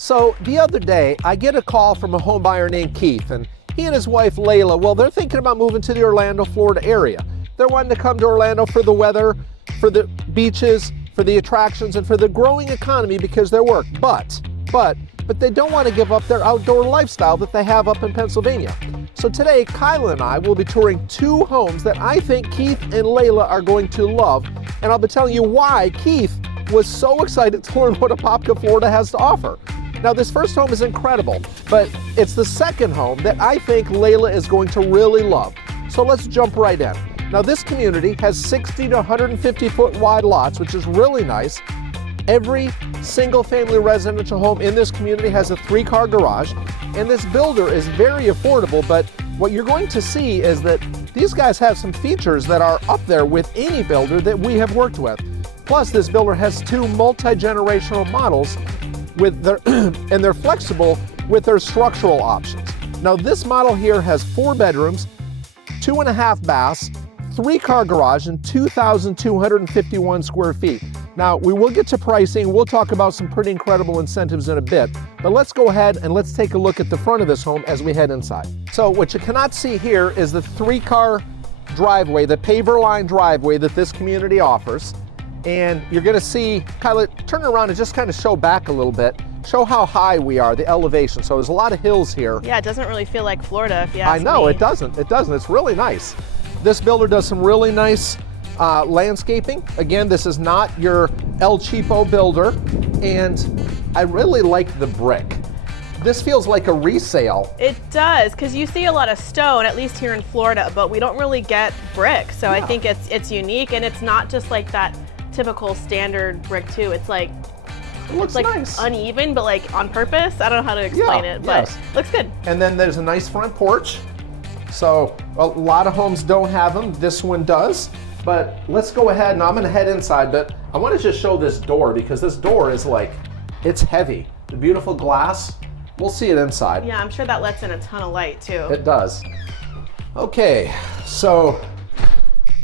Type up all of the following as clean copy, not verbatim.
So the other day, I get a call from a home buyer named Keith, and he and his wife Layla, well, they're thinking about moving to the Orlando, Florida area. They're wanting to come to Orlando for the weather, for the beaches, for the attractions, and for the growing economy because their work. But they don't want to give up their outdoor lifestyle that they have up in Pennsylvania. So today, Kyla and I will be touring two homes that I think Keith and Layla are going to love, and I'll be telling you why Keith was so excited to learn what Apopka, Florida has to offer. Now, this first home is incredible, but it's the second home that I think Layla is going to really love. So let's jump right in. Now, this community has 60 to 150 foot wide lots, which is really nice. Every single family residential home in this community has a 3-car garage, and this builder is very affordable, but what you're going to see is that these guys have some features that are up there with any builder that we have worked with. Plus, this builder has two multi-generational models with their and they're flexible with their structural options. Now, this model here has 4 bedrooms, 2.5 baths, 3-car garage, and 2,251 square feet. Now, we will get to pricing. We'll talk about some pretty incredible incentives in a bit, but let's go ahead and let's take a look at the front of this home as we head inside. So what you cannot see here is the 3-car driveway, the paver line driveway that this community offers. And you're gonna see, Kyla, turn around and just kind of show back a little bit. Show how high we are, the elevation. So there's a lot of hills here. Yeah, it doesn't really feel like Florida, if you ask me. I know, it doesn't. It's really nice. This builder does some really nice landscaping. Again, this is not your El Cheapo builder. And I really like the brick. This feels like a resale. It does, because you see a lot of stone, at least here in Florida, but we don't really get brick. So I think it's unique, and it's not just like that typical standard brick too. It's like, it looks nice. Uneven, but like on purpose. I don't know how to explain it, but looks good. And then there's a nice front porch. So a lot of homes don't have them. This one does. But let's go ahead, and I'm gonna head inside, but I wanna just show this door because this door is like, it's heavy. The beautiful glass. We'll see it inside. Yeah, I'm sure that lets in a ton of light too. It does. Okay, so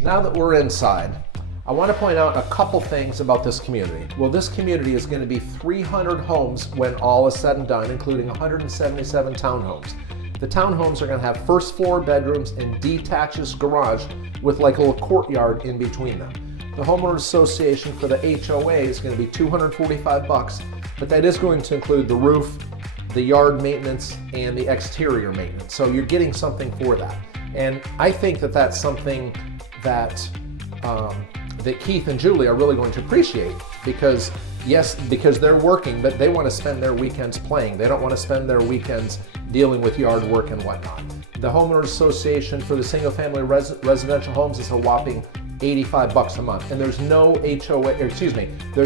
now that we're inside, I want to point out a couple things about this community. Well, this community is going to be 300 homes when all is said and done, including 177 townhomes. The townhomes are going to have first floor bedrooms and detached garage with like a little courtyard in between them. The homeowners association for the HOA is going to be $245, but that is going to include the roof, the yard maintenance, and the exterior maintenance. So you're getting something for that. And I think that that's something that that Keith and Julie are really going to appreciate because, yes, because they're working, but they want to spend their weekends playing. They don't want to spend their weekends dealing with yard work and whatnot. The homeowners association for the single family residential homes is a whopping $85 a month. And there's no there's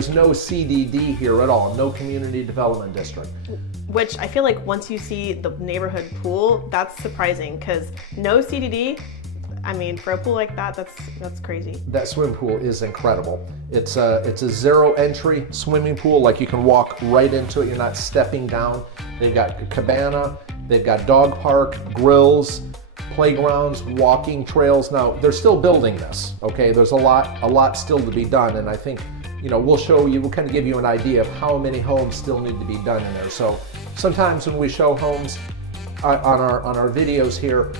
no CDD here at all, no community development district. Which I feel like once you see the neighborhood pool, that's surprising because no CDD. I mean, for a pool like that, that's crazy. That swimming pool is incredible. It's a 0 entry swimming pool, like you can walk right into it. You're not stepping down. They've got a cabana, they've got dog park, grills, playgrounds, walking trails. Now they're still building this. Okay, there's a lot still to be done, and I think we'll show you. We'll kind of give you an idea of how many homes still need to be done in there. So sometimes when we show homes on our videos here,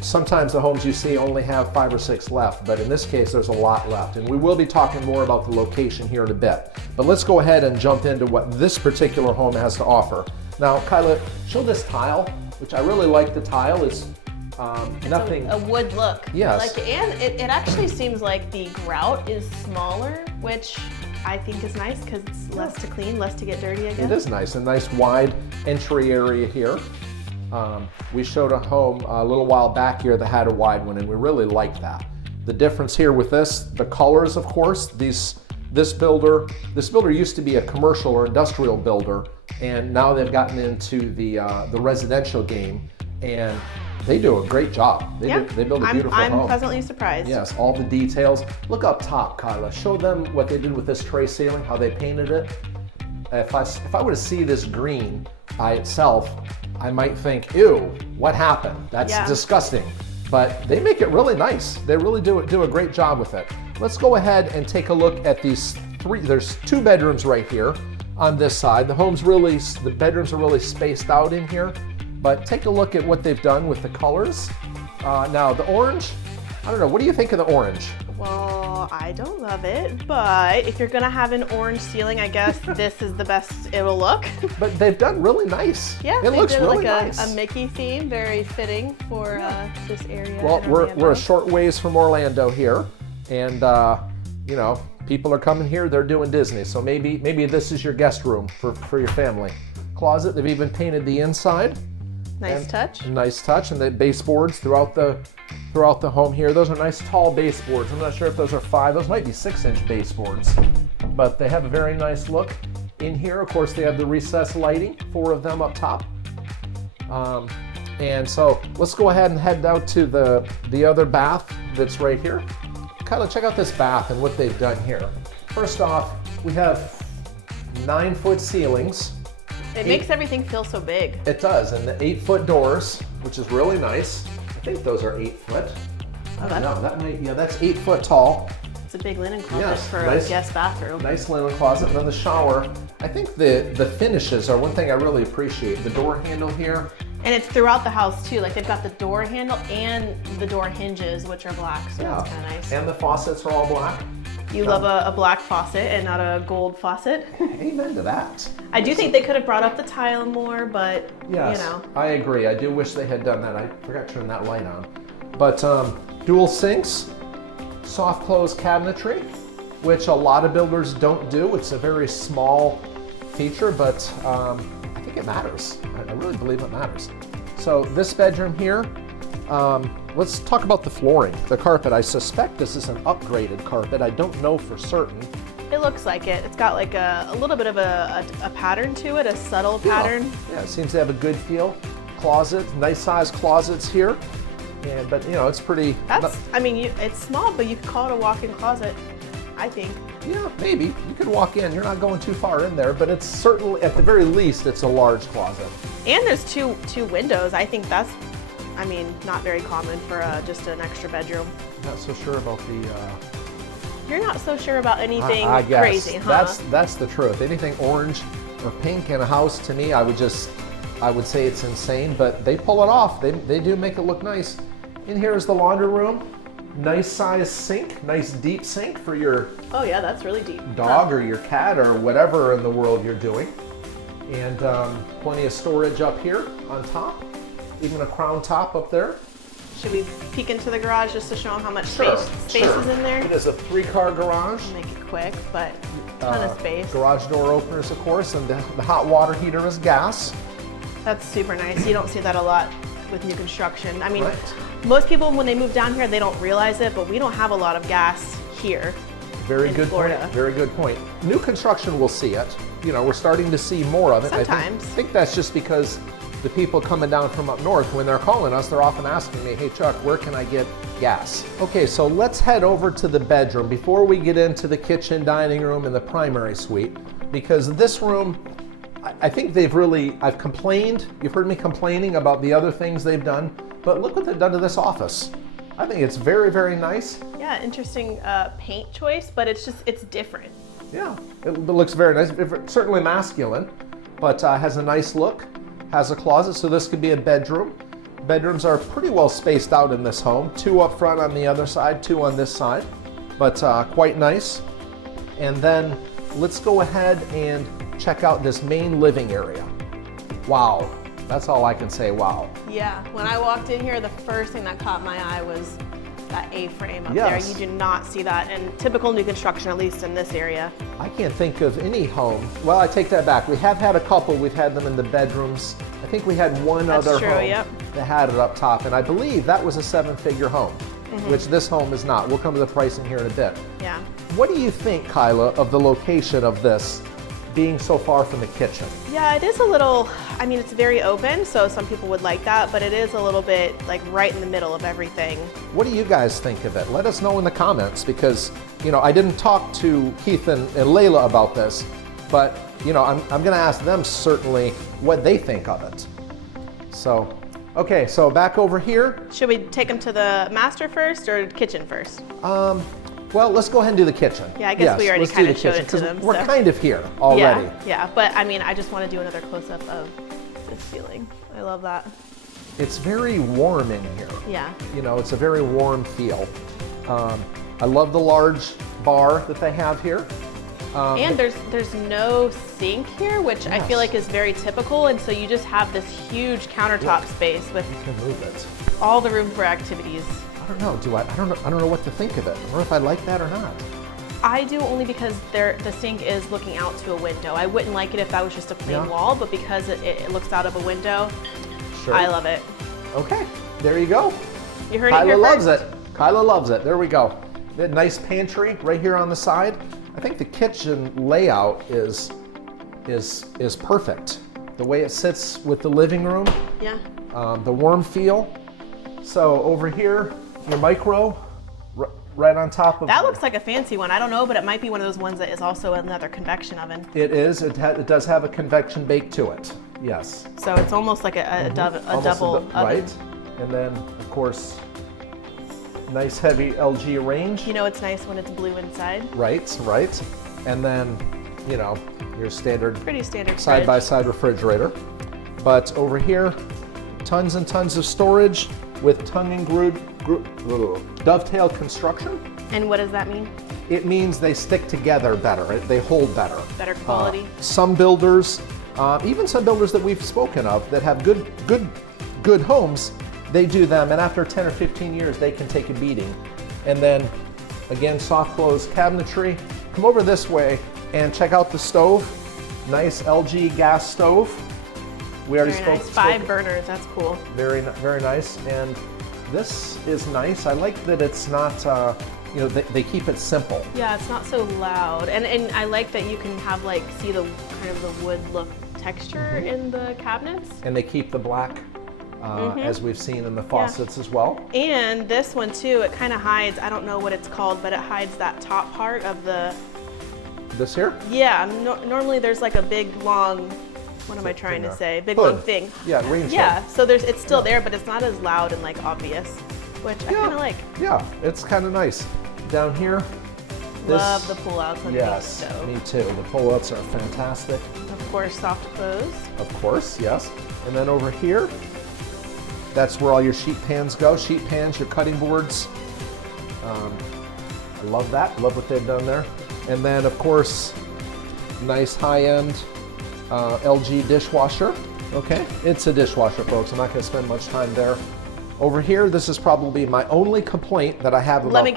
sometimes the homes you see only have 5 or 6 left, but in this case, there's a lot left. And we will be talking more about the location here in a bit. But let's go ahead and jump into what this particular home has to offer. Now, Kyla, show this tile, which I really like. The tile is nothing. A wood look. Yes. I like it. And it actually seems like the grout is smaller, which I think is nice because it's less to clean, less to get dirty, I guess. It is nice. A nice wide entry area here. We showed a home a little while back here that had a wide one, and we really liked that. The difference here with this, the colors, of course, this builder used to be a commercial or industrial builder, and now they've gotten into the residential game, and they do a great job. They build a beautiful home. I'm pleasantly surprised. Yes, all the details. Look up top, Kyla. Show them what they did with this tray ceiling, how they painted it. If I were to see this green by itself, I might think, ew, what happened? That's disgusting. But they make it really nice. They really do a great job with it. Let's go ahead and take a look at these 3. There's 2 bedrooms right here. on this side. The bedrooms are really spaced out in here, but take a look at what they've done with the colors. Now the orange, I don't know, what do you think of the orange? Well, I don't love it, but if you're gonna have an orange ceiling, I guess this is the best it'll look. But they've done really nice. Yeah, it looks did really like nice. a Mickey theme, very fitting for this area. Well, in we're Orlando. a short ways from Orlando here, and you know, people are coming here. They're doing Disney, so maybe this is your guest room for your family. Closet. They've even painted the inside. Nice touch. Nice touch, and the baseboards throughout the home here. Those are nice tall baseboards. I'm not sure if those are 5. Those might be 6-inch baseboards, but they have a very nice look in here. Of course, they have the recessed lighting, 4 of them up top. And so let's go ahead and head out to the other bath that's right here. Kind of check out this bath and what they've done here. First off, we have 9-foot ceilings. It makes everything feel so big. It does, and the 8-foot doors, which is really nice. I think those are 8 foot. Oh, No, that's 8 foot tall. It's a big linen closet Yes, for nice. a guest bathroom. Nice linen closet, and then the shower. I think the finishes are one thing I really appreciate. The door handle here. And it's throughout the house too. Like they've got the door handle and the door hinges, which are black, so that's kind of nice. And the faucets are all black. You love a black faucet and not a gold faucet. Amen to that. I do think they could have brought up the tile more, but Yes, you know. I agree. I do wish they had done that. I forgot to turn that light on. But dual sinks, soft close cabinetry, which a lot of builders don't do. It's a very small feature, but I think it matters. I really believe it matters. So this bedroom here, let's talk about the flooring, the carpet. I suspect this is an upgraded carpet. I don't know for certain. It looks like it. It's got like a little bit of a pattern to it, a subtle pattern. Yeah, it seems to have a good feel. Closet, nice sized closets here. But you know, it's pretty. I mean, it's small, but you could call it a walk-in closet, I think. Yeah, maybe. You could walk in. You're not going too far in there, but it's certainly, at the very least, it's a large closet. And there's two windows. I think that's, I mean, not very common for just an extra bedroom. Not so sure about the. You're not so sure about anything I guess. crazy, huh? That's the truth. Anything orange or pink in a house, to me, I would say it's insane, but they pull it off. They do make it look nice. In here is the laundry room. Nice size sink, nice deep sink for your Oh yeah, that's really deep. dog or your cat or whatever in the world you're doing. And plenty of storage up here on top. Even a crown top up there. Should we peek into the garage just to show them how much Sure. space is in there? It is a 3-car garage. Make it quick, but ton of space. Garage door openers, of course, and the hot water heater is gas. That's super nice. You don't see that a lot with new construction. I mean, Right. most people when they move down here, they don't realize it, but we don't have a lot of gas here. Very in good Florida. point. Very good point. New construction will see it. You know, we're starting to see more of it. Sometimes. I think that's just because the people coming down from up north, when they're calling us, they're often asking me, hey Chuck, where can I get gas? Okay, so let's head over to the bedroom before we get into the kitchen, dining room, and the primary suite, because this room, I think I've complained, you've heard me complaining about the other things they've done, but look what they've done to this office. I think it's very, very nice. Yeah, interesting paint choice, but it's different. Yeah, it looks very nice. Certainly masculine, but has a nice look. Has a closet, so this could be a bedroom. Bedrooms are pretty well spaced out in this home. 2 up front on the other side, 2 on this side, but quite nice. And then let's go ahead and check out this main living area. Wow, that's all I can say, wow. Yeah, when I walked in here, the first thing that caught my eye was that A-frame up Yes. there. You do not see that in typical new construction, at least in this area. I can't think of any home. Well, I take that back. We have had a couple. We've had them in the bedrooms. I think we had one That's other true, home yep. that had it up top, and I believe that was a 7-figure home, which this home is not. We'll come to the pricing here in a bit. Yeah. What do you think, Kyla, of the location of this being so far from the kitchen? Yeah, it is a little, I mean, it's very open, so some people would like that, but it is a little bit like right in the middle of everything. What do you guys think of it? Let us know in the comments, because, you know, I didn't talk to Keith and Layla about this, but, you know, I'm going to ask them certainly what they think of it. So, okay, so back over here. Should we take them to the master first or kitchen first? Well, let's go ahead and do the kitchen. Yeah, I guess we already let's do kind the of showed kitchen, it to 'cause them. We're so. kind of here already. Yeah, but I mean, I just want to do another close-up of this ceiling. I love that. It's very warm in here. Yeah. You know, it's a very warm feel. I love the large bar that they have here. And there's no sink here, which I feel like is very typical, and so you just have this huge countertop space with You can move it. all the room for activities. I don't know. I don't know what to think of it. I don't know if I like that or not. I do, only because the sink is looking out to a window. I wouldn't like it if that was just a plain wall, but because it looks out of a window, Sure. I love it. Okay, there you go. You heard it here Kyla loves first. it. Kyla loves it. There we go. The nice pantry right here on the side. I think the kitchen layout is perfect. The way it sits with the living room, Yeah. the warm feel. So over here, your micro, right on top of That looks like a fancy one. I don't know, but it might be one of those ones that is also another convection oven. It is. It does have a convection bake to it. Yes. So it's almost like a Almost double oven. right. And then, of course, nice heavy LG range. You know it's nice when it's blue inside. Right. And then, you know, your standard Pretty standard side-by-side refrigerator. But over here, tons and tons of storage with tongue and dovetail construction. And what does that mean? It means they stick together better. They hold better. Better quality. Some builders, even some builders that we've spoken of that have good homes, they do them, and after 10 or 15 years, they can take a beating. And then, again, soft close cabinetry. Come over this way and check out the stove. Nice LG gas stove. We already Very spoke. nice. 5 burners. That's cool. Very nice. And this is nice. I like that it's not, you know, they keep it simple. Yeah, it's not so loud, and I like that you can have see the kind of the wood look texture in the cabinets. And they keep the black, as we've seen in the faucets as well. And this one too, it kind of hides. I don't know what it's called, but it hides that top part of the. This here? Yeah. Normally there's like a big long. What am I trying to say? Big Hood. long thing. Yeah, range Yeah. hood. So it's still there, but it's not as loud and obvious, which I kind of like. Yeah, it's kind of nice. Down here. Love the pull-outs on the Yes, stove. me too. The pull-outs are fantastic. Of course, soft close. Of course, yes. And then over here, that's where all your sheet pans go. Sheet pans, your cutting boards. I love that. Love what they've done there. And then, of course, nice high-end LG dishwasher. Okay, it's a dishwasher, folks. I'm not going to spend much time there. Over here, this is probably my only complaint that I have about. Let me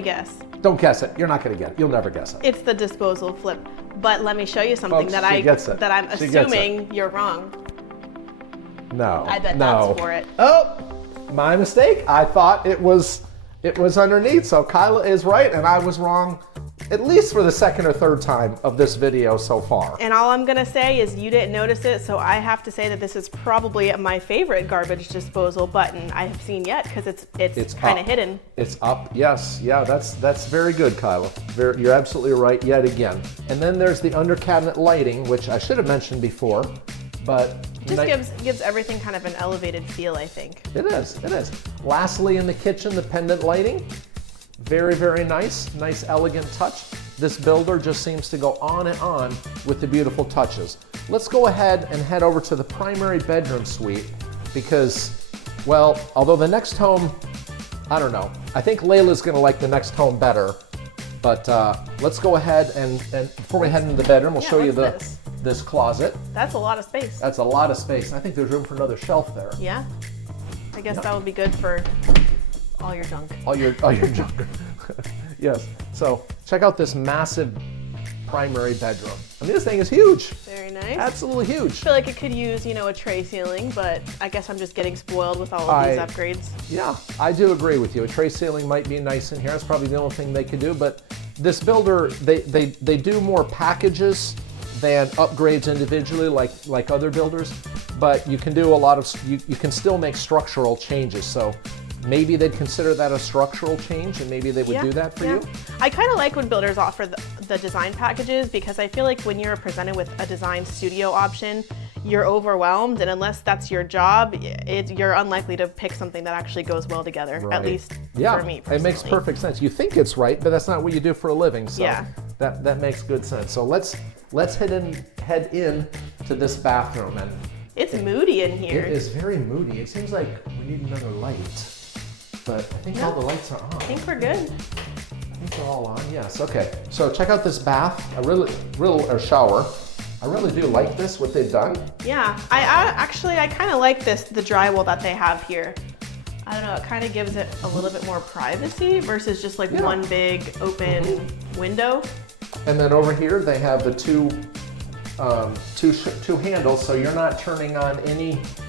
guess. Don't guess it. You're not going to get it. You'll never guess it. It's the disposal flip. But let me show you something Folks, she gets it. that I'm She gets assuming you're wrong. No. I bet no. that's for it. Oh, my mistake. I thought it was underneath. So Kyla is right, and I was wrong, at least for the second or third time of this video so far. And all I'm gonna say is you didn't notice it, so I have to say that this is probably my favorite garbage disposal button I have seen yet, because it's kind of up. hidden. It's up. Yes. Yeah. That's very good, Kyla. You're absolutely right yet again. And then there's the under cabinet lighting, which I should have mentioned before, but. Just gives everything kind of an elevated feel, I think. It is. Lastly, in the kitchen, the pendant lighting. Very, very nice. Nice, elegant touch. This builder just seems to go on and on with the beautiful touches. Let's go ahead and head over to the primary bedroom suite because, well, although the next home, I don't know. I think Layla's going to like the next home better. But let's go ahead and before we head into the bedroom, we'll show you this closet. That's a lot of space. That's a lot of space. I think there's room for another shelf there. Yeah. I guess that would be good for all your junk. All your junk. Yes. So check out this massive primary bedroom. I mean, this thing is huge. Very nice. Absolutely huge. I feel like it could use, a tray ceiling, but I guess I'm just getting spoiled with all of these upgrades. Yeah, I do agree with you. A tray ceiling might be nice in here. That's probably the only thing they could do. But this builder, they do more packages than upgrades individually, like other builders. But you can do a lot of you can still make structural changes. So maybe they'd consider that a structural change, and maybe they would do that for you. I kind of like when builders offer the design packages, because I feel like when you're presented with a design studio option, you're overwhelmed, and unless that's your job, you're unlikely to pick something that actually goes well together, at least for me personally. It makes perfect sense. You think it's right, but that's not what you do for a living, so Yeah. that makes good sense. So let's head in to this bathroom. And it's moody in here. It is very moody. It seems like we need another light, but I think all the lights are on. I think we're good. I think they're all on, yes. Okay, so check out this bath, or shower. I really do like this, what they've done. Yeah, I kind of like the drywall that they have here. I don't know, it kind of gives it a little bit more privacy versus just like one big open window. And then over here they have the two handles, so you're not turning on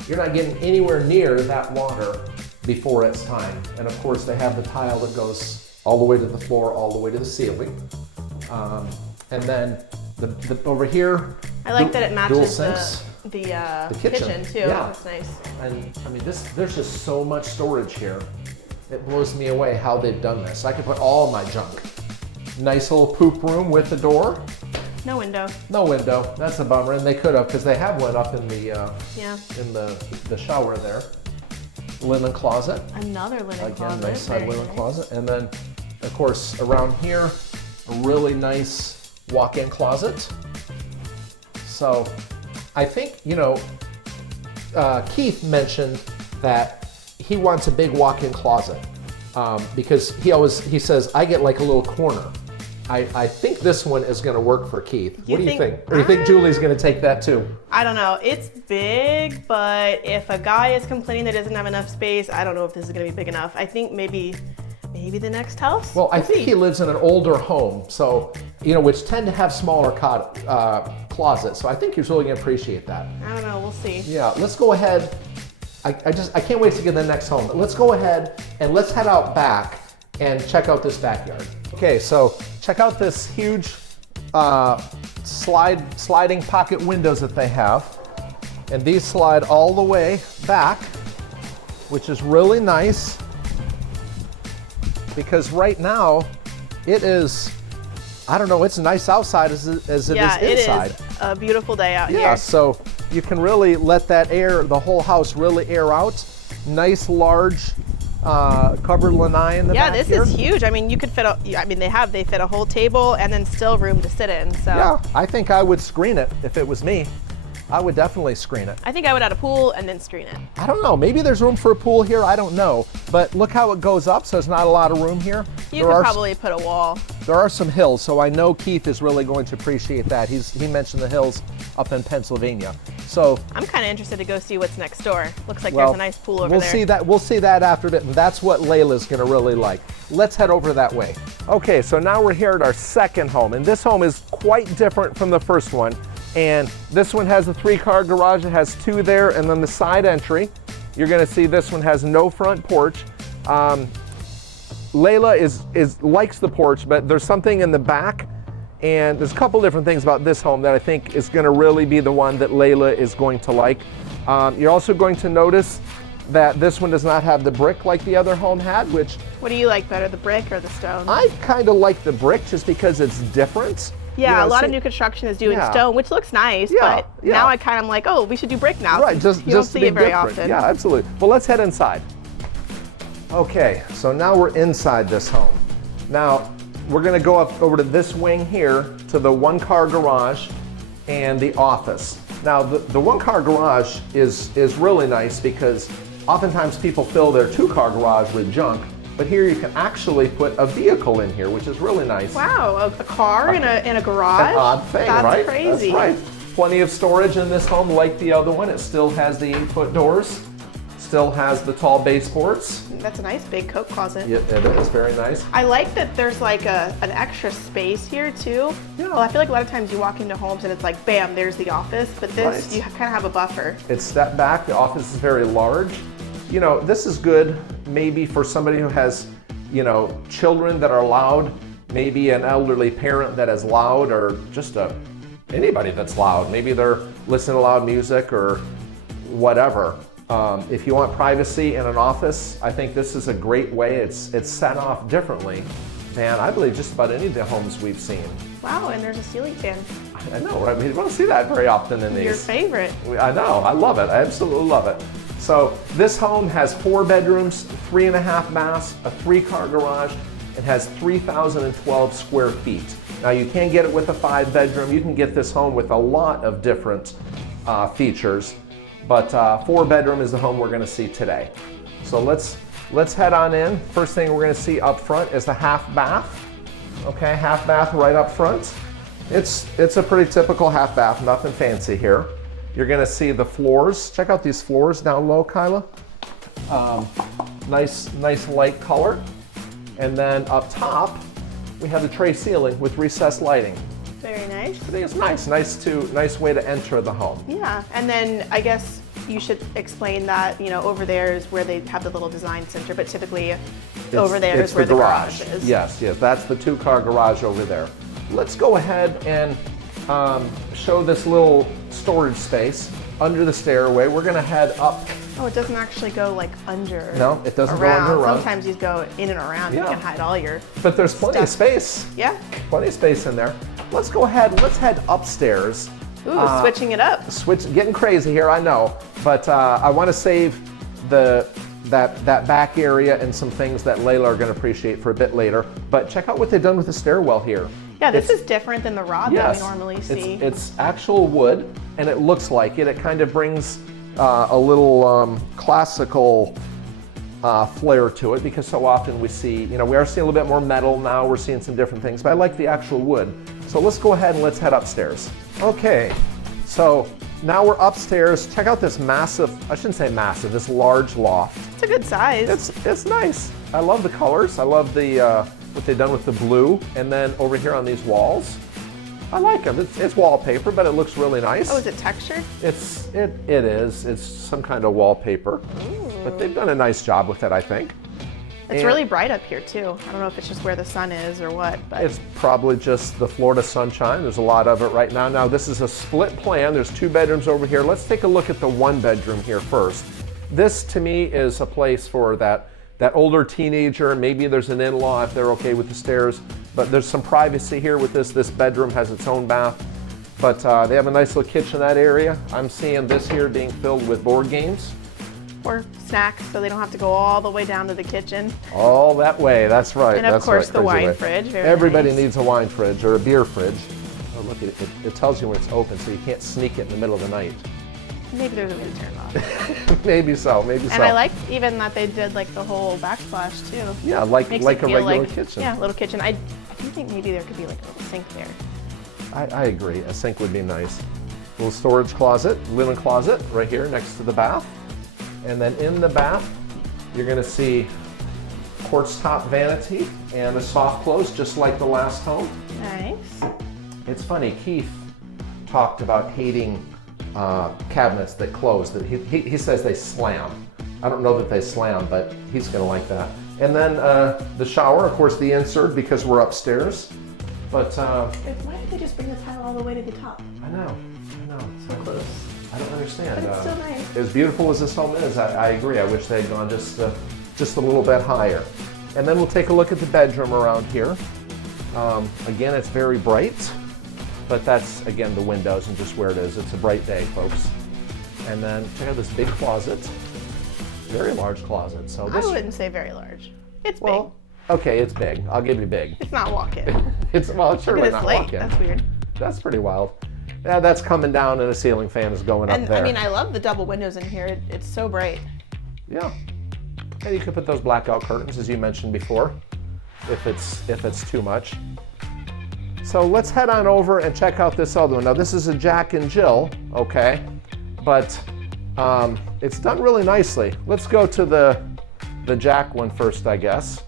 you're not getting anywhere near that water before it's time. And of course they have the tile that goes all the way to the floor, all the way to the ceiling. And then over here, I like that it matches the kitchen too. Yeah. That's nice. And I mean, there's just so much storage here. It blows me away how they've done this. I could put all my junk. Nice little poop room with a door. No window. No window. That's a bummer. And they could have, because they have one up in the in the shower there. Linen closet. Another linen closet. Again, nice side linen closet. And then, of course, around here, a really nice walk-in closet. So I think, Keith mentioned that he wants a big walk-in closet because he says, I get like a little corner. I think this one is going to work for Keith. What do you think? Or do you think Julie's going to take that too? I don't know. It's big, but if a guy is complaining that he doesn't have enough space, I don't know if this is going to be big enough. I think maybe the next house? Well, I think he lives in an older home, so, which tend to have smaller closets. So I think he's really going to appreciate that. I don't know. We'll see. Yeah, let's go ahead. I can't wait to get to the next home. Let's go ahead and let's head out back and check out this backyard. Okay, so check out this huge sliding pocket windows that they have. And these slide all the way back, which is really nice because right now it is, I don't know, it's nice outside as it is inside. Yeah, it is a beautiful day out here. Yeah, so you can really let that the whole house really air out. Nice large covered lanai in the back this here. is huge. I mean, you could fit they fit a whole table and then still room to sit in. So yeah, I think I would screen it if it was me. I would definitely screen it. I think I would add a pool and then screen it. I don't know, maybe there's room for a pool here, I don't know. But look how it goes up, so there's not a lot of room here. You could probably put a wall. There are some hills, so I know Keith is really going to appreciate that. He mentioned the hills up in Pennsylvania. So I'm kind of interested to go see what's next door. Looks like there's a nice pool over there. We'll see that after a bit, and that's what Layla's gonna really like. Let's head over that way. Okay, so now we're here at our second home, and this home is quite different from the first one. And this one has a 3-car garage. It has 2 there, and then the side entry. You're gonna see this one has no front porch. Layla likes the porch, but there's something in the back, and there's a couple different things about this home that I think is gonna really be the one that Layla is going to like. You're also going to notice that this one does not have the brick like the other home had, which... What do you like better, the brick or the stone? I kind of like the brick just because it's different. Yeah, a lot of new construction is doing stone, which looks nice, but now I kind of like, oh, we should do brick now. Right, you don't see it very often. Yeah, absolutely. Well, let's head inside. Okay, so now we're inside this home. Now, we're gonna go up over to this wing here to the 1-car garage and the office. Now, the 1-car garage is really nice because oftentimes people fill their 2-car garage with junk. But here you can actually put a vehicle in here, which is really nice. Wow, a car in a garage? An odd thing, right? That's crazy. That's right. Plenty of storage in this home like the other one. It still has the 8-foot doors, still has the tall baseboards. That's a nice big coat closet. Yeah, it is very nice. I like that there's like an extra space here too. Yeah. Well, I feel like a lot of times you walk into homes and it's like, bam, there's the office. But this, you kind of have a buffer. It's stepped back. The office is very large. This is good maybe for somebody who has, children that are loud, maybe an elderly parent that is loud, or just anybody that's loud. Maybe they're listening to loud music or whatever. If you want privacy in an office, I think this is a great way. It's set off differently than I believe just about any of the homes we've seen. Wow, and there's a ceiling fan. I know, right? We don't see that very often in these. Your favorite. I know, I love it. I absolutely love it. So this home has 4 bedrooms, 3.5 baths, a 3-car garage. It has 3,012 square feet. Now you can get it with a 5-bedroom. You can get this home with a lot of different features, but 4-bedroom is the home we're going to see today. So let's head on in. First thing we're going to see up front is the half bath. Okay, half bath right up front. It's a pretty typical half bath, nothing fancy here. You're going to see the floors. Check out these floors down low, Kyla. Nice light color. And then up top, we have the tray ceiling with recessed lighting. Very nice. I think it's nice. Nice way to enter the home. Yeah, and then I guess you should explain that, over there is where they have the little design center, but typically over there is where the garage is. Yes, that's the 2-car garage over there. Let's go ahead and show this little storage space under the stairway. We're gonna head up. Oh, it doesn't actually go like under. No, it doesn't around. go under. Sometimes you go in and around. Yeah. You can hide all your. But there's plenty of space. Yeah. Plenty of space in there. Let's go ahead. Let's head upstairs. Ooh, switching it up. Getting crazy here, I know. But I want to save that back area and some things that Layla are going to appreciate for a bit later. But check out what they've done with the stairwell here. Yeah, this is different than the rod that we normally see. It's actual wood, and it looks like it. It kind of brings a little classical flair to it, because so often we see, we are seeing a little bit more metal now. We're seeing some different things, but I like the actual wood. So let's go ahead and let's head upstairs. Okay, so now we're upstairs. Check out this massive, I shouldn't say massive, this large loft. It's a good size. It's nice. I love the colors. I love the what they've done with the blue, and then over here on these walls, I like them. It's wallpaper, but it looks really nice. Oh, is it textured? It is. It's some kind of wallpaper. Ooh. But they've done a nice job with it, I think. It's really bright up here too. I don't know if it's just where the sun is or what, but it's probably just the Florida sunshine. There's a lot of it right now. Now this is a split plan. There's 2 bedrooms over here. Let's take a look at the 1-bedroom here first. This to me is a place for that older teenager. Maybe there's an in-law if they're okay with the stairs, but there's some privacy here with this. This bedroom has its own bath, but they have a nice little kitchen in that area. I'm seeing this here being filled with board games. Or snacks, so they don't have to go all the way down to the kitchen. All that way, that's right. And of course the wine fridge. Everybody needs a wine fridge or a beer fridge. Oh, look, it tells you when it's open, so you can't sneak it in the middle of the night. Maybe there's a way to turn it off. Maybe so. And I like even that they did like the whole backsplash too. Yeah, like a regular kitchen. Yeah, little kitchen. I do think maybe there could be like a little sink there. I agree. A sink would be nice. Little storage closet, linen closet right here next to the bath. And then in the bath, you're going to see quartz top vanity and a soft close, just like the last home. Nice. It's funny, Keith talked about hating cabinets that close. That he says they slam. I don't know that they slam, but he's going to like that. And then the shower, of course, the insert because we're upstairs. But why did they just bring the tile all the way to the top? I know. So close. I don't understand. But it's still nice. As beautiful as this home is, I agree. I wish they had gone just a little bit higher. And then we'll take a look at the bedroom around here. Again, it's very bright, but that's, again, the windows and just where it is. It's a bright day, folks. And then check out this big closet. Very large closet. So this, I wouldn't say very large. It's big. Okay, it's big. I'll give you big. It's not walk-in. It's certainly not walk-in. That's weird. That's pretty wild. Yeah, that's coming down and a ceiling fan is going up there. I mean, I love the double windows in here. It's so bright. Yeah. And you could put those blackout curtains, as you mentioned before, if it's too much. So let's head on over and check out this other one. Now this is a Jack and Jill, okay, but it's done really nicely. Let's go to the Jack one first, I guess.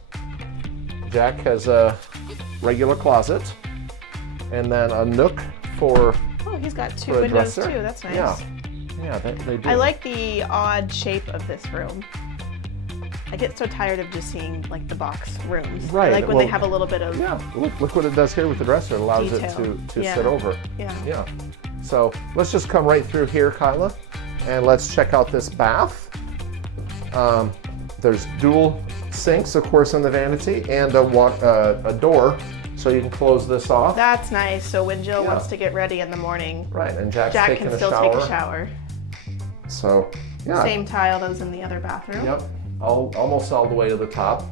Jack has a regular closet and then a nook for. Oh, he's got 2 windows too. That's nice. Yeah, they do. I like the odd shape of this room. I get so tired of just seeing like the box rooms. Right. I like when they have a little bit of. Yeah. Look what it does here with the dresser. It allows detail. it to sit over. Yeah. So let's just come right through here, Kyla, and let's check out this bath. There's dual sinks, of course, in the vanity, and a door so you can close this off. That's nice. So when Jill Yeah. wants to get ready in the morning, Right, and Jack's Jack taking can a still shower. take a shower. So, yeah. Same tile that was in the other bathroom. Yep, almost all the way to the top.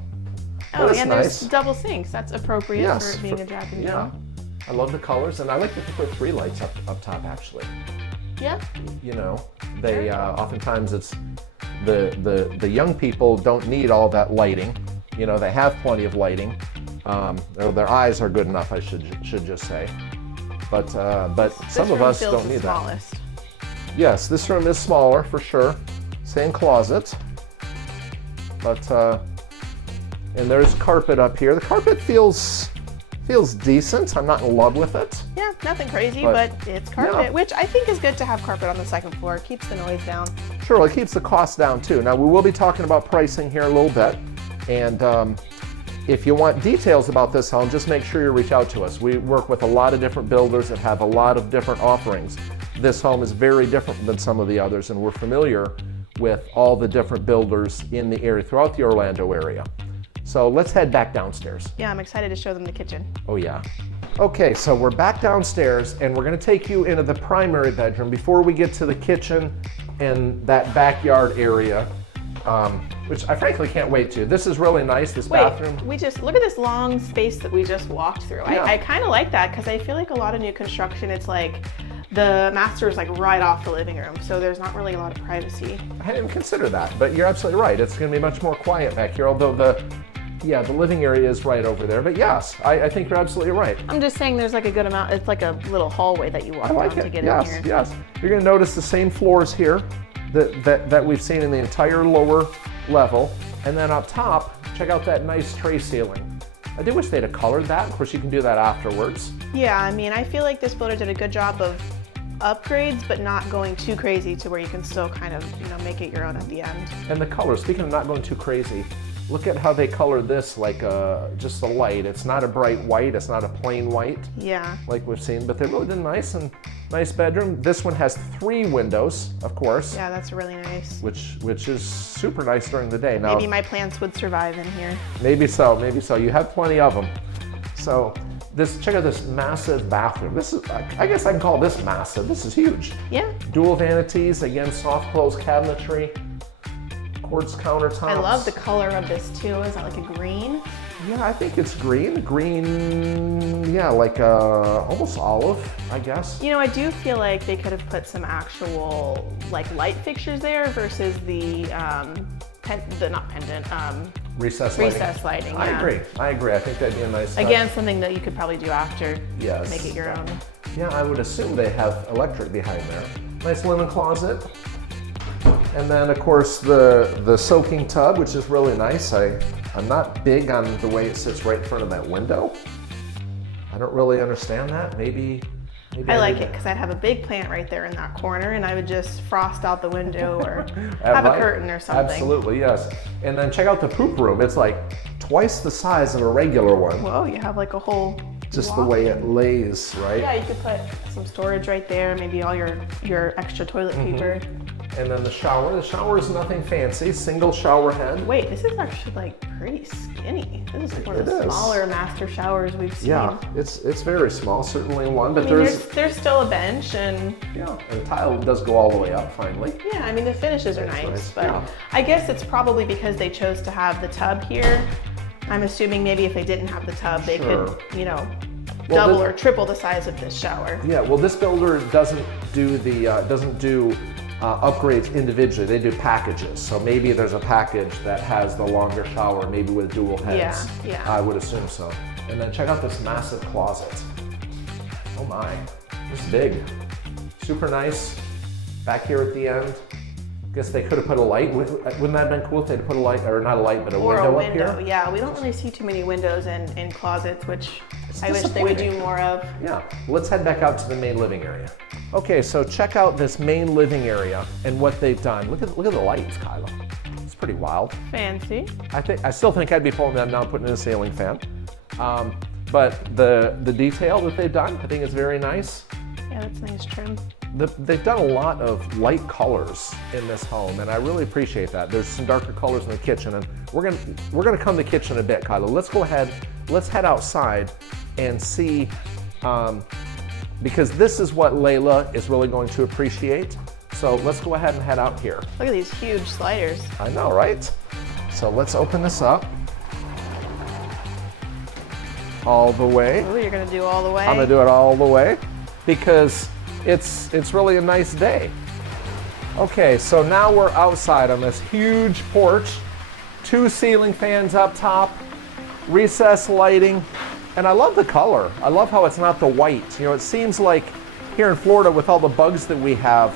Oh, But it's and nice. there's double sinks. That's appropriate Yes, for it being a Jack and Jill. Yeah, I love the colors, and I like that they put 3 lights up top actually. Yeah. You know, they oftentimes it's the young people don't need all that lighting. You know, they have plenty of lighting. Their eyes are good enough, I should just say. But some of us don't need that. Smallest. Yes, this room is smaller for sure. Same closet, but and there's carpet up here. The carpet feels decent. I'm not in love with it. Yeah, nothing crazy, but it's carpet, yeah. which I think is good to have carpet on the second floor. It keeps the noise down. Sure, it keeps the cost down too. Now we will be talking about pricing here a little bit, and if you want details about this home, just make sure you reach out to us. We work with a lot of different builders that have a lot of different offerings. This home is very different than some of the others, and we're familiar with all the different builders in the area, throughout the Orlando area. So let's head back downstairs. Yeah, I'm excited to show them the kitchen. Oh yeah. Okay, so we're back downstairs, and we're gonna take you into the primary bedroom before we get to the kitchen and that backyard area, which I frankly can't wait to. This is really nice, this bathroom. We just, look at this long space that we just walked through. Yeah. I kind of like that because I feel like a lot of new construction, it's like the master is like right off the living room, so there's not really a lot of privacy. I didn't consider that, but you're absolutely right. It's gonna be much more quiet back here, although the living area is right over there. But yes, I think you're absolutely right. I'm just saying there's like a good amount, it's like a little hallway that you walk I like down it. to get Yes, in here. yes. You're gonna notice the same floors here that we've seen in the entire lower level. And then up top, check out that nice tray ceiling. I do wish they'd have colored that. Of course, you can do that afterwards. Yeah, I mean, I feel like this builder did a good job of upgrades, but not going too crazy to where you can still kind of, make it your own at the end. And the color, speaking of not going too crazy, look at how they colored this like just a light. It's not a bright white, it's not a plain white Yeah. like we've seen, but they really did nice bedroom. This one has 3 windows, of course. Yeah, that's really nice. Which is super nice during the day. Now, Maybe my plants would survive in here. maybe so. You have plenty of them. So check out this massive bathroom. This is, I guess I can call this massive. This is huge. Yeah. Dual vanities, again, soft close cabinetry, quartz countertops. I love the color of this too. Is that like a green? Yeah, I think it's green. Green, yeah, like almost olive, I guess. I do feel like they could have put some actual like light fixtures there versus the not pendant, Recessed lighting. recessed lighting. I Yeah. agree. I think that'd be a nice touch. Again, something that you could probably do after. Yes. Make it your own. Yeah, I would assume they have electric behind there. Nice linen closet. And then, of course, the soaking tub, which is really nice. I'm not big on the way it sits right in front of that window. I don't really understand that. Maybe I like it because I'd have a big plant right there in that corner, and I would just frost out the window or I have a like- curtain or something. Absolutely, yes. And then check out the poop room. It's like twice the size of a regular one. Whoa, you have like a whole. Just the way it lays, right? Yeah, you could put some storage right there, maybe all your extra toilet Mm-hmm. paper. And then the shower. The shower is nothing fancy. Single shower head. Wait, this is actually like pretty skinny. This is one of It the is. smaller master showers we've seen. Yeah, it's very small. Certainly one, but I mean, there's there's still a bench and yeah, and the tile does go all the way up finally. yeah, I mean the finishes are nice, nice, but yeah. I guess it's probably because they chose to have the tub here. I'm assuming maybe if they didn't have the tub, they Sure. could, Well, double this- or triple the size of this shower. Yeah, well, this builder doesn't do upgrades individually. They do packages. So maybe there's a package that has the longer shower, maybe with dual heads. Yeah. I would assume so. And then check out this massive closet. Oh my, this is big. Super nice. Back here at the end. Guess they could have put a light. Wouldn't that have been cool if they'd put a light, or not a light, but a Or window a up window, here? yeah. We don't really see too many windows in closets, which It's I wish they would do disappointing. more of. Yeah, let's head back out to the main living area. Okay, so check out this main living area and what they've done. Look at the lights, Kyla. It's pretty wild. Fancy. I still think I'd be pulling them down, putting in a ceiling fan. But the detail that they've done, I think is very nice. Yeah, that's nice trim. They've done a lot of light colors in this home, and I really appreciate that. There's some darker colors in the kitchen, and we're gonna come to the kitchen in a bit, Kyla. Let's go ahead. Let's head outside and see, because this is what Layla is really going to appreciate. So let's go ahead and head out here. Look at these huge sliders. I know, right? So let's open this up. All the way. Ooh, you're gonna do all the way? I'm gonna do it all the way because it's really a nice day. Okay, so now we're outside on this huge porch, 2 ceiling fans up top, recessed lighting, and I love the color. I love how it's not the white. You know, it seems like here in Florida with all the bugs that we have,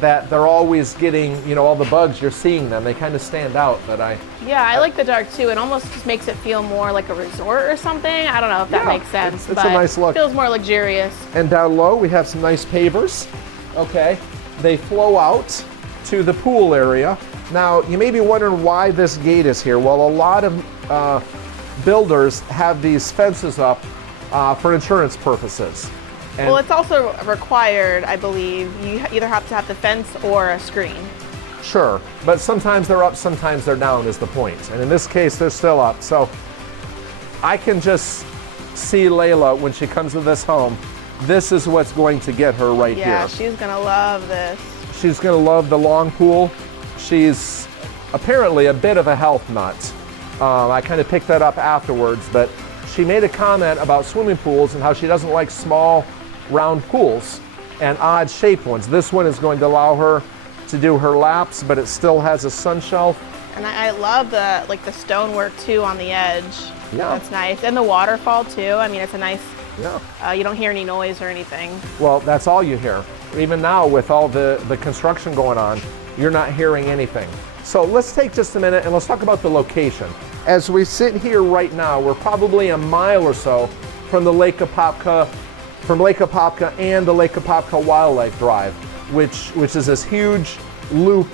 that they're always getting, you know, all the bugs, you're seeing them. They kind of stand out, but Yeah, I like the dark too. It almost just makes it feel more like a resort or something. I don't know if that makes sense, it's but a nice look. It feels more luxurious. And down low, we have some nice pavers, okay? They flow out to the pool area. Now, you may be wondering why this gate is here. Well, a lot of builders have these fences up for insurance purposes. And Well, it's also required, I believe. You either have to have the fence or a screen. Sure, but sometimes they're up, sometimes they're down is the point. And in this case, they're still up. So I can just see Layla when she comes to this home. This is what's going to get her right here. Yeah, she's gonna love this. She's gonna love the long pool. She's apparently a bit of a health nut. I kind of picked that up afterwards, but she made a comment about swimming pools and how she doesn't like small, round pools and odd shaped ones. This one is going to allow her to do her laps, but it still has a sun shelf. And I love the stonework too on the edge. Yeah. That's nice. And the waterfall too. I mean, it's a nice, Yeah. you don't hear any noise or anything. Well, that's all you hear. Even now with all the construction going on, you're not hearing anything. So let's take just a minute and let's talk about the location. As we sit here right now, we're probably a mile or so from the Lake Apopka, and the Lake Apopka Wildlife Drive, which is this huge loop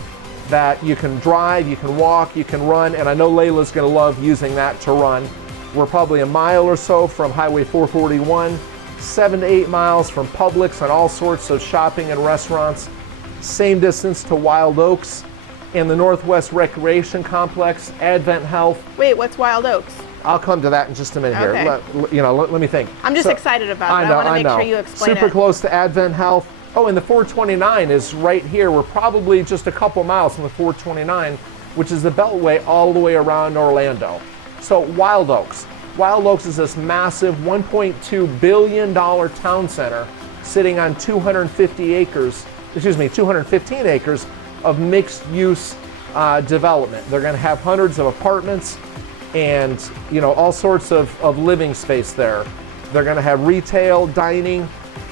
that you can drive, you can walk, you can run, and I know Layla's gonna love using that to run. We're probably a mile or so from Highway 441, 7 to 8 miles from Publix and all sorts of shopping and restaurants. Same distance to Wild Oaks and the Northwest Recreation Complex, Advent Health. Wait, what's Wild Oaks? I'll come to that in just a minute Okay. here. Let me think. I'm just excited about it. I want to make sure you explain Super it. close to Advent Health. Oh, and the 429 is right here. We're probably just a couple miles from the 429, which is the Beltway all the way around Orlando. So Wild Oaks. Wild Oaks is this massive $1.2 billion town center sitting on 215 acres of mixed use development. They're going to have hundreds of apartments and all sorts of living space there. They're going to have retail, dining,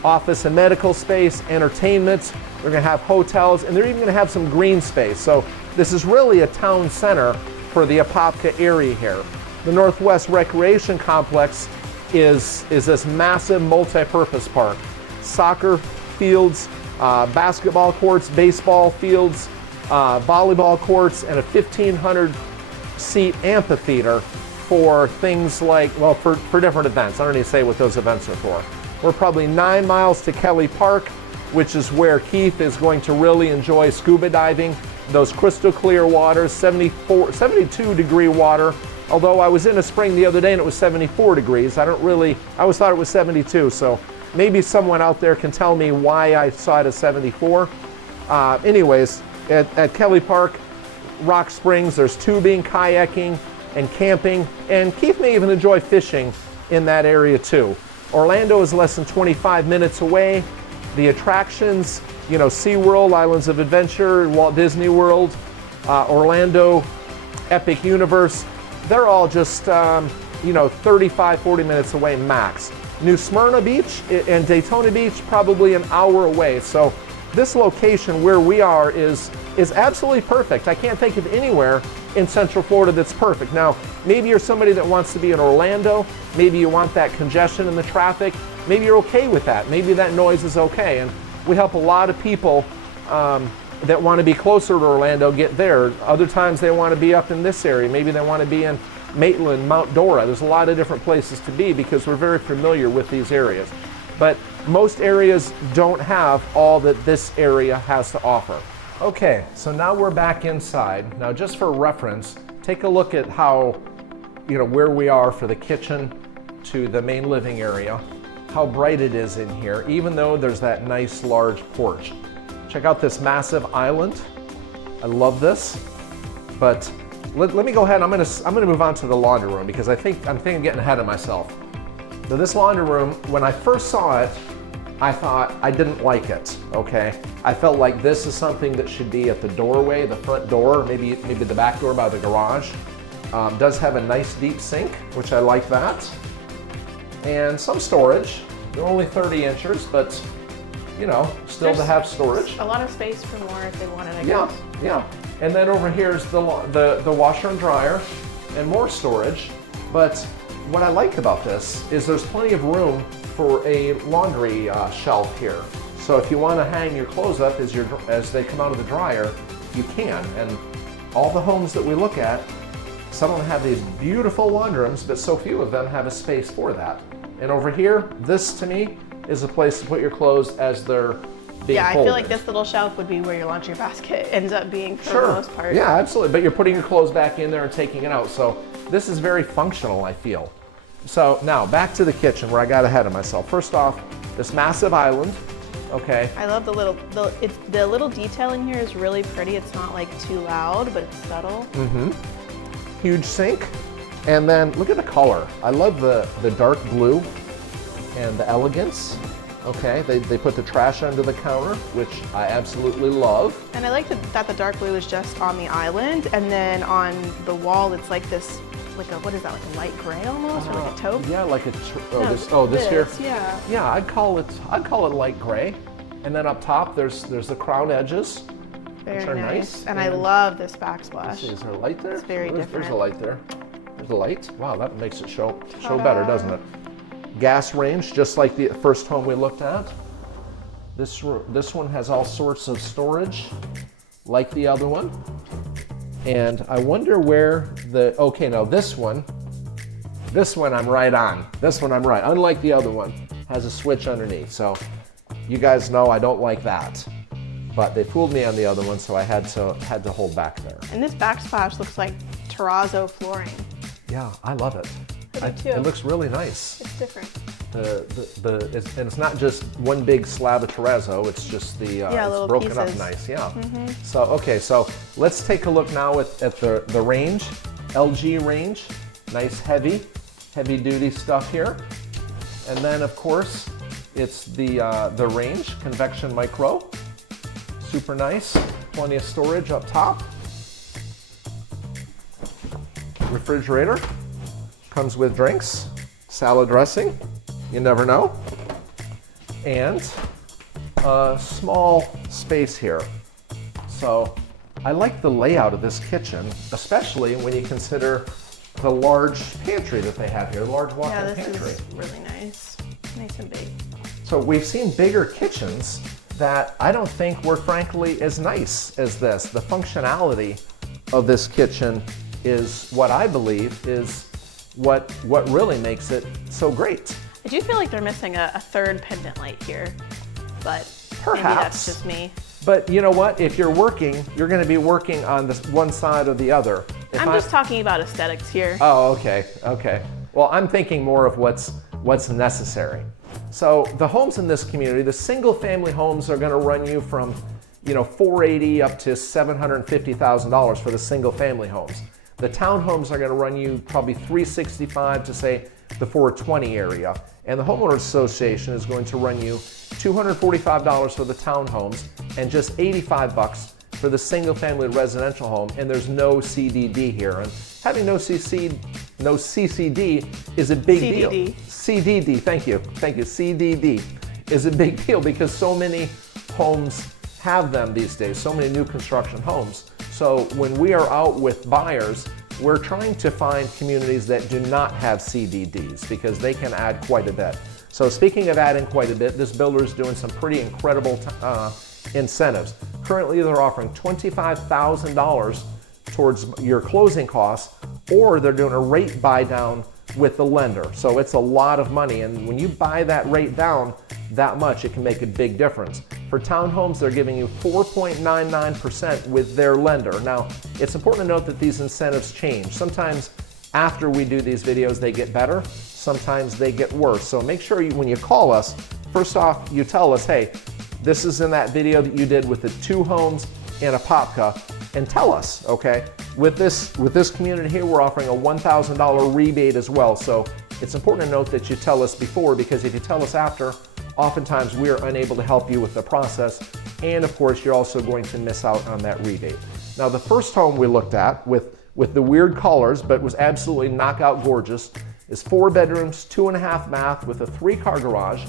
office and medical space, entertainment. They're going to have hotels, and they're even going to have some green space. So this is really a town center for the Apopka area here. The Northwest Recreation Complex is this massive multi-purpose park. Soccer fields, basketball courts, baseball fields, volleyball courts, and a 1,500 seat amphitheater for things like, well, for different events. I don't need to say what those events are for. We're probably 9 miles to Kelly Park, which is where Keith is going to really enjoy scuba diving. Those crystal clear waters, 72 degree water. Although I was in a spring the other day and it was 74 degrees. I always thought it was 72. So maybe someone out there can tell me why I saw it as 74. Anyways, at Kelly Park, Rock Springs, there's tubing, kayaking, and camping. And Keith may even enjoy fishing in that area too. Orlando is less than 25 minutes away. The attractions, SeaWorld, Islands of Adventure, Walt Disney World, Orlando, Epic Universe, they're all just, 35, 40 minutes away max. New Smyrna Beach and Daytona Beach, probably an hour away. So this location where we are is absolutely perfect. I can't think of anywhere in Central Florida that's perfect. Now, maybe you're somebody that wants to be in Orlando. Maybe you want that congestion in the traffic. Maybe you're okay with that. Maybe that noise is okay. And we help a lot of people that want to be closer to Orlando get there. Other times they want to be up in this area. Maybe they want to be in Maitland, Mount Dora. There's a lot of different places to be because we're very familiar with these areas. But most areas don't have all that this area has to offer. Okay, so now we're back inside. Now just for reference, take a look at how, where we are for the kitchen. to the main living area, how bright it is in here, even though there's that nice large porch. Check out this massive island. I love this, but let me go ahead. I'm gonna move on to the laundry room because I'm thinking I'm getting ahead of myself. So this laundry room, when I first saw it, I thought I didn't like it, okay? I felt like this is something that should be at the doorway, the front door, maybe the back door by the garage. Does have a nice deep sink, which I like that. And some storage. They're only 30 inches, but you know, still to have storage. A lot of space for more if they wanted, I guess. Yeah. And then over here is the washer and dryer and more storage. But what I like about this is there's plenty of room for a laundry shelf here. So if you want to hang your clothes up as they come out of the dryer, you can. And all the homes that we look at, some of them have these beautiful laundry rooms, but so few of them have a space for that. And over here, this to me is a place to put your clothes as they're being Yeah, I folded. feel like this little shelf would be where your laundry basket ends up being for the most part. Yeah, absolutely. But you're putting your clothes back in there and taking it out. So this is very functional, I feel. So now back to the kitchen where I got ahead of myself. First off, this massive island. Okay. I love the little detail in here is really pretty. It's not like too loud, but it's subtle. Huge sink. And then look at the color. I love the dark blue and the elegance. Okay, they put the trash under the counter, which I absolutely love. And I like that the dark blue is just on the island, and then on the wall it's like this, like a, what is that, like a light gray almost, or like a taupe? Yeah, like a, this here. Yeah. Yeah, I'd call it light gray. And then up top, there's the crown edges, which are nice. And I love this backsplash. Is there a light there? It's very different. There's a light there. There's a light. Wow, that makes it show better, doesn't it? Gas range, just like the first home we looked at. This one has all sorts of storage, like the other one. And I wonder where now this one I'm right on. This one I'm right. Unlike the other one, has a switch underneath. So you guys know I don't like that. But they fooled me on the other one, so I had to hold back there. And this backsplash looks like terrazzo flooring. Yeah, I love it. I do too. It looks really nice. It's different. And it's not just one big slab of terrazzo. It's just it's broken pieces. up nice. Yeah. So let's take a look now at the range, LG range. Nice heavy duty stuff here. And then of course it's the range convection micro. Super nice. Plenty of storage up top. Refrigerator. Comes with drinks, salad dressing, you never know, and a small space here. So I like the layout of this kitchen, especially when you consider the large pantry that they have here, the large walk-in pantry. Yeah, this is really nice. Nice and big. So we've seen bigger kitchens that I don't think were frankly as nice as this. The functionality of this kitchen is what I believe is what really makes it so great. I do feel like they're missing a third pendant light here, but Perhaps. maybe that's just me. But you know what? If you're working, you're going to be working on this one side or the other. I'm just talking about aesthetics here. Oh, okay. Well, I'm thinking more of what's necessary. So the homes in this community, the single-family homes are going to run you from, $480,000 up to $750,000 for the single-family homes. The townhomes are going to run you probably $365,000 to say the $420,000 area. And the homeowners association is going to run you $245 for the townhomes and just $85 for the single family residential home. And there's no CDD here. And having no CCD is a big deal. CDD, thank you. CDD is a big deal because so many homes have them these days, so many new construction homes. So when we are out with buyers, we're trying to find communities that do not have CDDs because they can add quite a bit. So speaking of adding quite a bit, this builder is doing some pretty incredible incentives. Currently, they're offering $25,000 towards your closing costs, or they're doing a rate buy down with the lender. So it's a lot of money, and when you buy that rate down that much, it can make a big difference. For townhomes, they're giving you 4.99% with their lender. Now, it's important to note that these incentives change. Sometimes after we do these videos, they get better. sometimes they get worse. So make sure when you call us, first off, you tell us, hey, this is in that video that you did with the 2 homes in Apopka, and tell us, okay? With this community here, we're offering a $1,000 rebate as well. So it's important to note that you tell us before, because if you tell us after, oftentimes we are unable to help you with the process. And of course, you're also going to miss out on that rebate. Now, the first home we looked at with the weird colors, but was absolutely knockout gorgeous, is 4 bedrooms, 2.5 bath with a 3-car garage,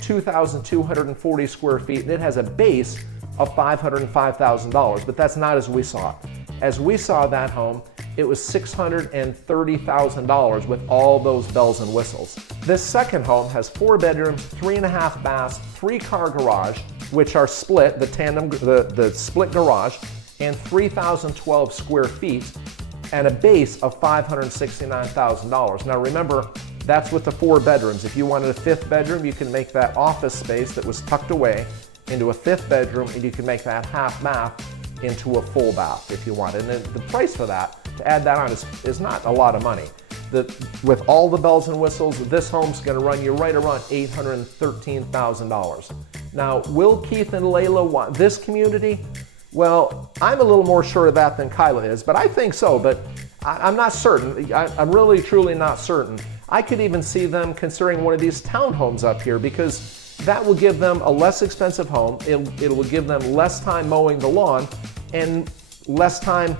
2,240 square feet, and it has a base of $505,000, but that's not as we saw it. As we saw that home, it was $630,000 with all those bells and whistles. This second home has 4 bedrooms, 3.5 baths, 3-car garage, which are split, the split garage, and 3,012 square feet, and a base of $569,000. Now remember, that's with the 4 bedrooms. If you wanted a 5th bedroom, you can make that office space that was tucked away into a 5th bedroom, and you can make that half bath into a full bath if you want. And then the price for that, to add that on, is not a lot of money. With all the bells and whistles, this home's gonna run you right around $813,000. Now, will Keith and Layla want this community? Well, I'm a little more sure of that than Kyla is, but I think so, but I'm not certain. I'm really, truly not certain. I could even see them considering one of these townhomes up here, because that will give them a less expensive home. It will give them less time mowing the lawn and less time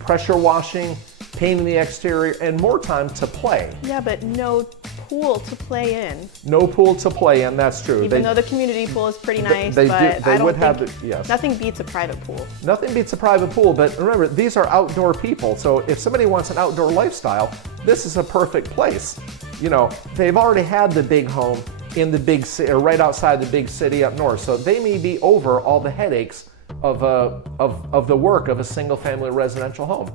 pressure washing, painting the exterior, and more time to play. Yeah, but no pool to play in. No pool to play in, that's true. Even though the community pool is pretty nice, they but I don't would think, have yes. Nothing beats a private pool. Nothing beats a private pool, but remember, these are outdoor people, so if somebody wants an outdoor lifestyle, this is a perfect place. You know, they've already had the big home in the big city, or right outside the big city up north, so they may be over all the headaches of the work of a single family residential home.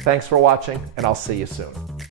Thanks for watching, and I'll see you soon.